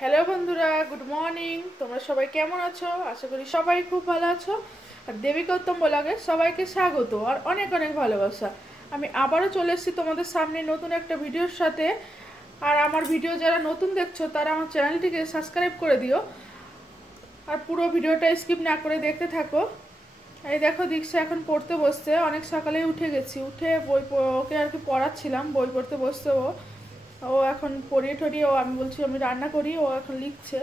Hello বন্ধুরা, good morning. তোমরা সবাই কেমন আছো? আশা করি সবাই খুব ভালো আছো। আর দেবিকা উত্তম ব্লগে সবাইকে স্বাগত আর অনেক অনেক ভালোবাসা। আমি আবারও চলে এসেছি তোমাদের সামনে নতুন একটা ভিডিওর সাথে। আর আমার ভিডিও যারা নতুন দেখছো তারা আমার চ্যানেলটিকে সাবস্ক্রাইব করে দিও আর পুরো ভিডিওটা স্কিপ না করে দেখতে থাকো। এই দেখো, দীক্ষা এখন পড়তে বসছে। অনেক সকালেই উঠে গেছি, উঠে ওকে আর কি পড়াচ্ছিলাম, বই পড়তে বসছে ও। ও এখন পড়িয়ে টড়িয়ে আমি বলছি আমি রান্না করি, ও এখন লিখছে।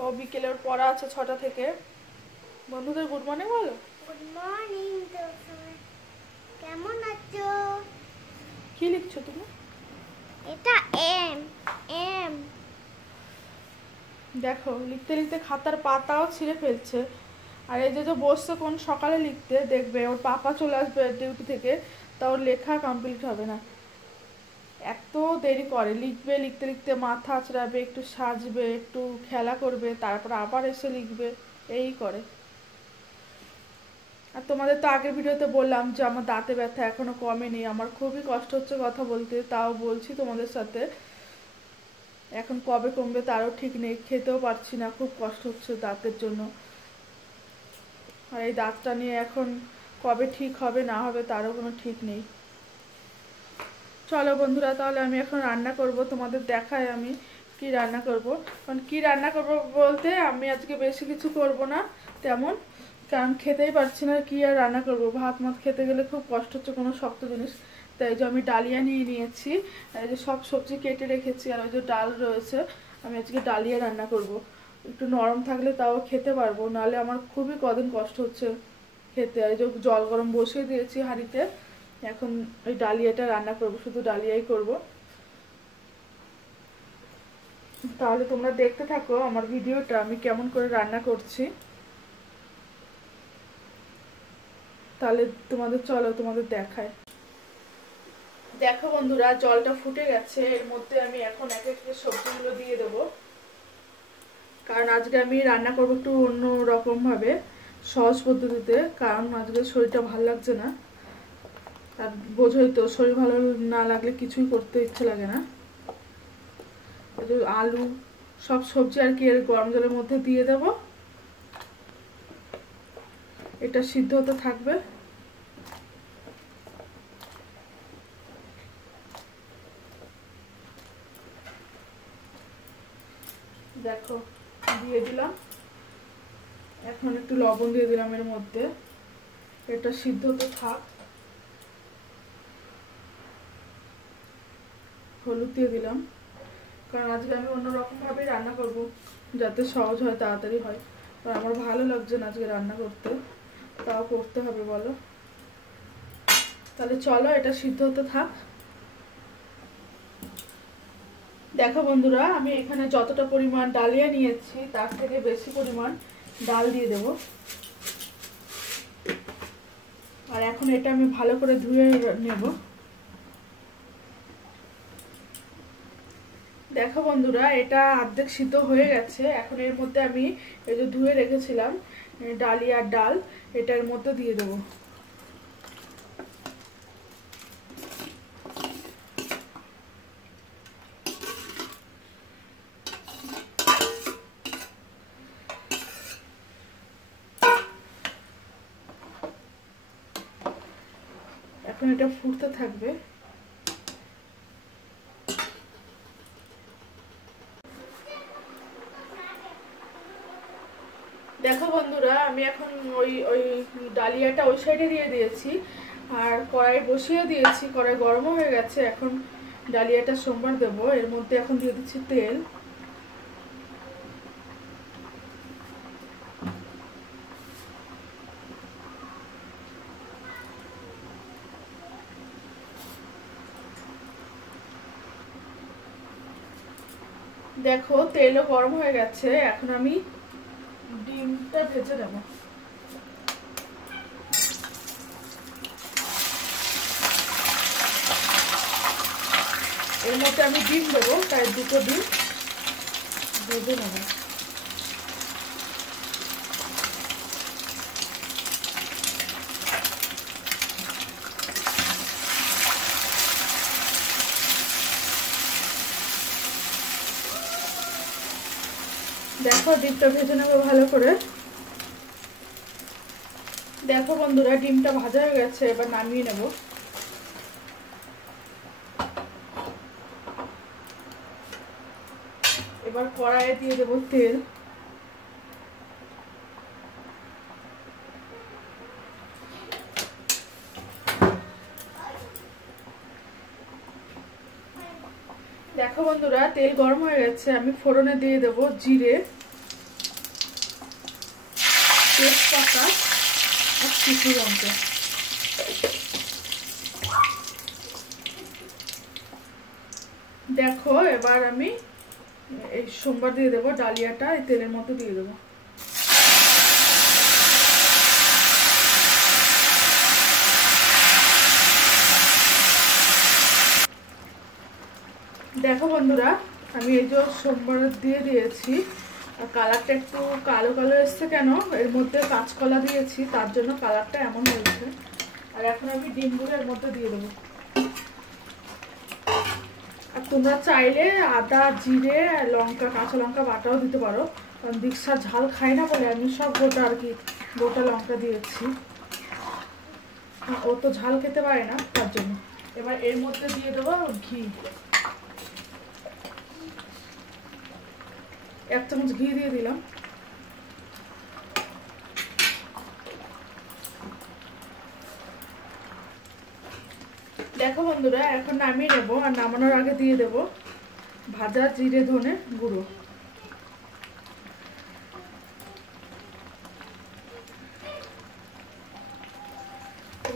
ও বিকেলে ওর পড়া আছে 6টা থেকে। বন্ধুদের গুড মর্নিং বলো। Good morning. কেমন আছো? কি লিখছো তুমি? এটা এম এম দেখো, লিখতে লিখতে খাতার পাতাও ছিঁড়ে ফেলছে। আর এই যে বসছে কোন সকালে লিখতে, দেখবে ওর পাপা চলে আসবে ডিউটি থেকে, তা ওর লেখা কমপ্লিট হবে না। এত দেরি করে, লিখবে, লিখতে লিখতে মাথা আঁচড়াবে, একটু সাজবে, একটু খেলা করবে, তারপর আবার এসে লিখবে, এই করে। আর তোমাদের তো আগের ভিডিওতে বললাম যে আমার দাঁতে ব্যথা এখনো কমেনি, আমার খুবই কষ্ট হচ্ছে কথা বলতে, তাও বলছি তোমাদের সাথে। এখন কবে কমবে তারও ঠিক নেই, খেতেও পারছি না, খুব কষ্ট হচ্ছে দাঁতের জন্য। আর এই দাঁতটা নিয়ে এখন কবে ঠিক হবে না হবে তারও কোনো ঠিক নেই। চলো বন্ধুরা, তাহলে আমি এখন রান্না করব, তোমাদের দেখায় আমি কি রান্না করব। কারণ কি রান্না করব বলতে আমি আজকে বেশি কিছু করব না তেমন, কারণ খেতেই পারছি না, কি আর রান্না করব। ভাত মাত খেতে গেলে খুব কষ্ট হচ্ছে, কোনো শক্ত জিনিস। তাই যে আমি ডালিয়া নিয়ে নিয়েছি, এই যে সব সবজি কেটে রেখেছি, আর ওই যে ডাল রয়েছে, আমি আজকে ডালিয়া রান্না করব। একটু নরম থাকলে তাও খেতে পারবো, নাহলে আমার খুবই কদিন কষ্ট হচ্ছে খেতে। আর এই যে জল গরম বসিয়ে দিয়েছি হাঁড়িতে, এখন ওই ডালিয়াটা রান্না করব, শুধু ডালিয়াই করব। তাহলে তোমরা দেখতে থাকো আমার ভিডিওটা, আমি কেমন করে রান্না করছি। তাহলে চলো তোমাদের দেখায়। দেখো বন্ধুরা, জলটা ফুটে গেছে, এর মধ্যে আমি এখন এক এক সবজিগুলো দিয়ে দেবো। কারণ আজকে আমি রান্না করবো একটু অন্য রকম ভাবে, সহজ পদ্ধতিতে, কারণ আজকে শরীরটা ভালো লাগছে না। আর বোঝোই তো, শরীর ভালো না লাগলে কিছুই করতে ইচ্ছে লাগে না। আলু সব সবজি আর কি এর গরম জলের মধ্যে দিয়ে দেব, এটা সিদ্ধ হতে থাকবে। দেখো, দিয়ে দিলাম, এখন একটু লবণ দিয়ে দিলাম এর মধ্যে, এটা সিদ্ধ হতে থাক। হলুদ দিয়ে দিলাম, কারণ আজকে আমি অন্যরকম ভাবে রান্না করব, যাতে সহজ হয়, তাড়াতাড়ি হয়। আর আমার ভালো লাগছে না আজকে রান্না করতে, তাও করতে হবে বলো। তাহলে চলো এটা সিদ্ধ হতে থাক। দেখো বন্ধুরা, আমি এখানে যতটা পরিমাণ ডালিয়া নিয়েছি তার থেকে বেশি পরিমাণ ডাল দিয়ে দেব। আর এখন এটা আমি ভালো করে ধুয়ে নেব। দেখো বন্ধুরা, এটা অর্ধেক সিদ্ধ হয়ে গেছে। এখন এর মধ্যে আমি এই যে ধুয়ে রেখেছিলাম ডালিয়ার ডাল, এটার মধ্যে দিয়ে দেব। এখন এটা ফুটতে থাকবে। দেখো বন্ধুরা, আমি এখন ওই ওই ডালিয়াটা ওই সাইডে দিয়ে দিয়েছি, আর কড়াই বসিয়ে দিয়েছি, কড়াই গরমও হয়ে গেছে। এখন ডালিয়াটা সোমবার দেবো, এর মধ্যে এখন দিয়ে দিচ্ছি তেল। দেখো তেলও গরম হয়ে গেছে, এখন আমি ডিমটা ভেজে নেব। এর মধ্যে আমি ডিম দেবো, তাই দুটো ডিম ভেজে নেব। দেখো ডিমটা ভেজে নেবো ভালো করে। দেখো বন্ধুরা ডিমটা ভাজা হয়ে গেছে, এবার নামিয়ে নেব। এবার কড়াইয়ে দিয়ে দেবো তেল। দেখো বন্ধুরা তেল গরম হয়ে গেছে, আমি ফোড়নে দিয়ে দেবো জিরে, তেজপাতা আর শুকনো লঙ্কা। দেখো এবার আমি এই সোমবার দিয়ে দেবো, ডালিয়াটা এই তেলের মধ্যে দিয়ে দেবো। দেখো বন্ধুরা আমি এই যে সোমবার দিয়ে দিয়েছি, আর কালারটা একটু কালো কালো এসছে কেন, এর মধ্যে কাঁচকলা দিয়েছি তার জন্য কালারটা এমন হয়েছে। আর এখন আমি ডিমগুলো এর মধ্যে দিয়ে দেবো। আর তোমরা চাইলে আদা, জিরে, লঙ্কা, কাঁচা লঙ্কা বাটাও দিতে পারো, কারণ দীক্ষা ঝাল খাই না বলে আমি সব গোটা আর কি গোটা লঙ্কা দিয়েছি, ও তো ঝাল খেতে পারে না তার জন্য। এবার এর মধ্যে দিয়ে দেবো ঘি, 1 চামচ ঘি দিয়ে দিলাম। দেখো বন্ধুরা এখন নামিয়ে নেবো, আর নামানোর আগে দিয়ে দেবো ভাজা জিরে ধনে গুঁড়ো।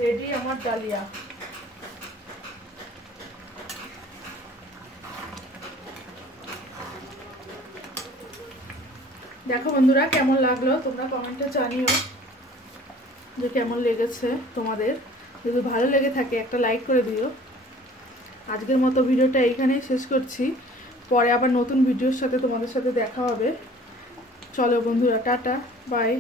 রেডি আমার ডালিয়া। দেখো বন্ধুরা কেমন লাগলো তোমরা কমেন্টে জানিও যে কেমন লেগেছে তোমাদের। যদি ভালো লেগে থাকে একটা লাইক করে দিও। আজকের মতো ভিডিওটা এইখানেই শেষ করছি, পরে আবার নতুন ভিডিওর সাথে তোমাদের সাথে দেখা হবে। চলো বন্ধুরা, টাটা বাই।